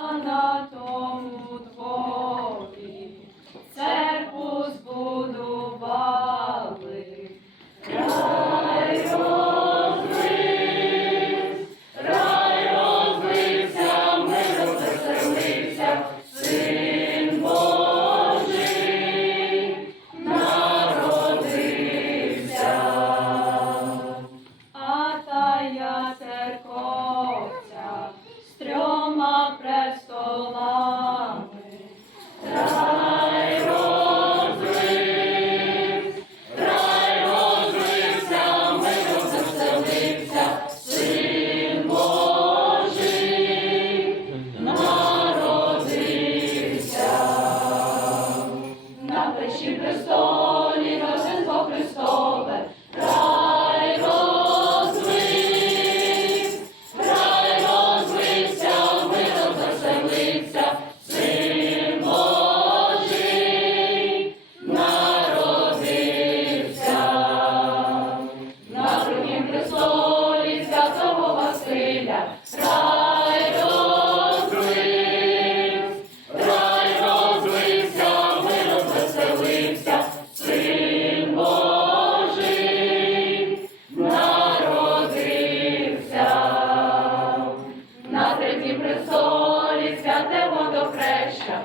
Anatolia. На печі престолі престолі, до хреща.